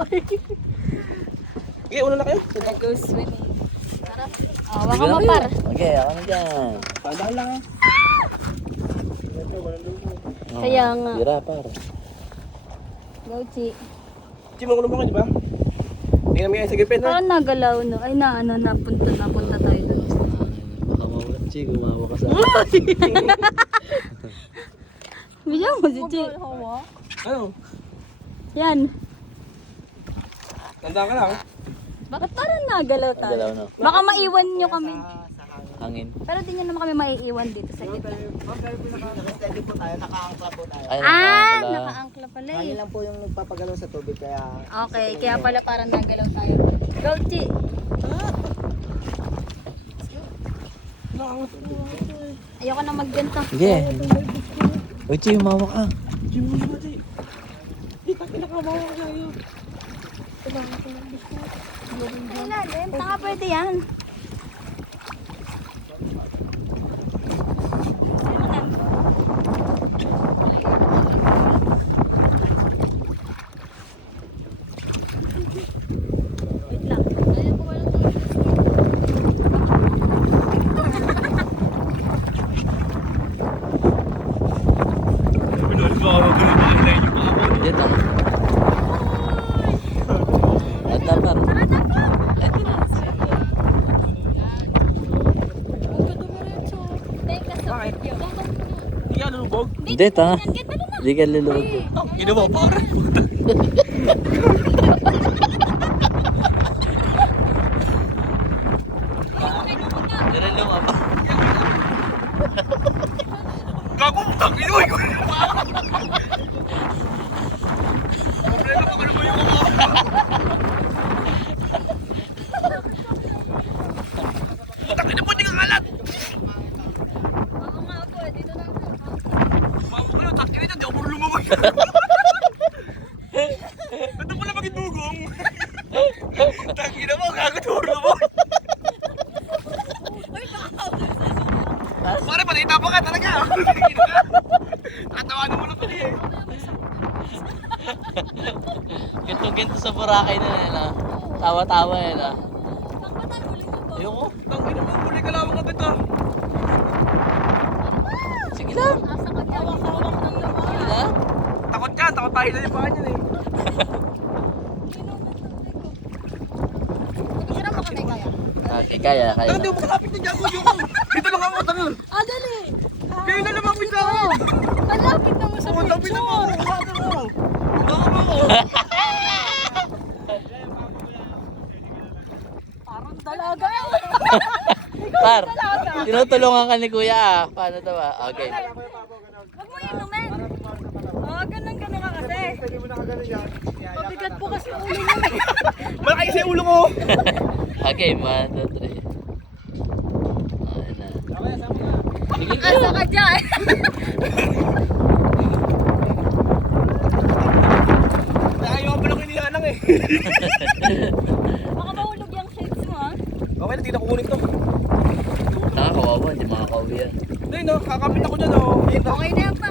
Okay, una na kayo. I go swimming. Oh, waka mapar. Okay, ako na dyan. Tandaan lang eh. Kaya nga. Tira, par. Go, Chi. Chi, magulo mo ka, di ba? Hindi namin kayo sa gipit, ha? Parang nagalaw, no? Ay, napunta tayo doon. Baka mawala, Chi. Gumawa ka sa akin. Bigyan mo si Chi. Ano? Yan. Tandaan ka lang. Bakit parang nagalaw tayo? Nagalaw, no? Baka maiwan nyo kami. Hangin. Pero di nyo naman kami maiiwan dito sa gitna. Steady po tayo, nakaangkla po tayo. Ay, Ah, pala. nakaangkla pala Hangin eh. lang po yung nagpapagalaw sa tubig kaya Okay, kaya pala parang nagalaw tayo. Go, Chi. Ayoko na magganto. Sige. Uy, Chi, umawa ka. Chi, magulo mo, Chi. Di, kinakamawa ka sa'yo. Ilalim, tanga pwede yan. Wait lang. Diyan, tama. Ata, par. Hindi ka lulubog. Hindi, tanga. Hindi ka lulubog. Ino mo, par. Diyan lumaba. Gago, tangin mo. Problema ka naman yung mga. Tangin na po, hindi ka kalat. Mamo kayo, tangin na, di ako puro lumabag. Ito pala maging dugong. Tangin na mo, gago, di ako puro lumabag. Pare, patita pa ka talaga. Tatawanan mo lang pala eh. Ginto-ginto sa Boracay na nila. Tawa-tawa nila. Ayoko. Tangin na mo, muli ka lawak agad ah. Sige lang. Sige lang. Takot yan, takot tayo na yung paa niyan eh. Okay, kaya. Tangin, di mo makalapit na dyan, Jojo. Dito lang ako, tangin. Ah, dali. Kayo na lumapit na ako. Malapit na mo sa Oo, lapit na mo. Lapit mo. Baka mo ako. Parang dalaga yun. Par, tinutulungan ka ni Kuya ah. Paano to ba? Okay. Huwag mo inumin. Oo, ganun ka kasi. pwede mo nakagaling yan. Mabigat po kasi ulo mo. Malaki sa ulo mo. Okay, 1, 2, 3. Ayan na. Sige ka. Asa ka dyan? Ayaw pa lang inihanang eh. Baka mahulog yung shades mo ah. Okay na, tingnan ko kunin to. Nakakawawa, hindi makakauwi yan. Hindi no, kakapit ako dyan oh. Okay na yan pa.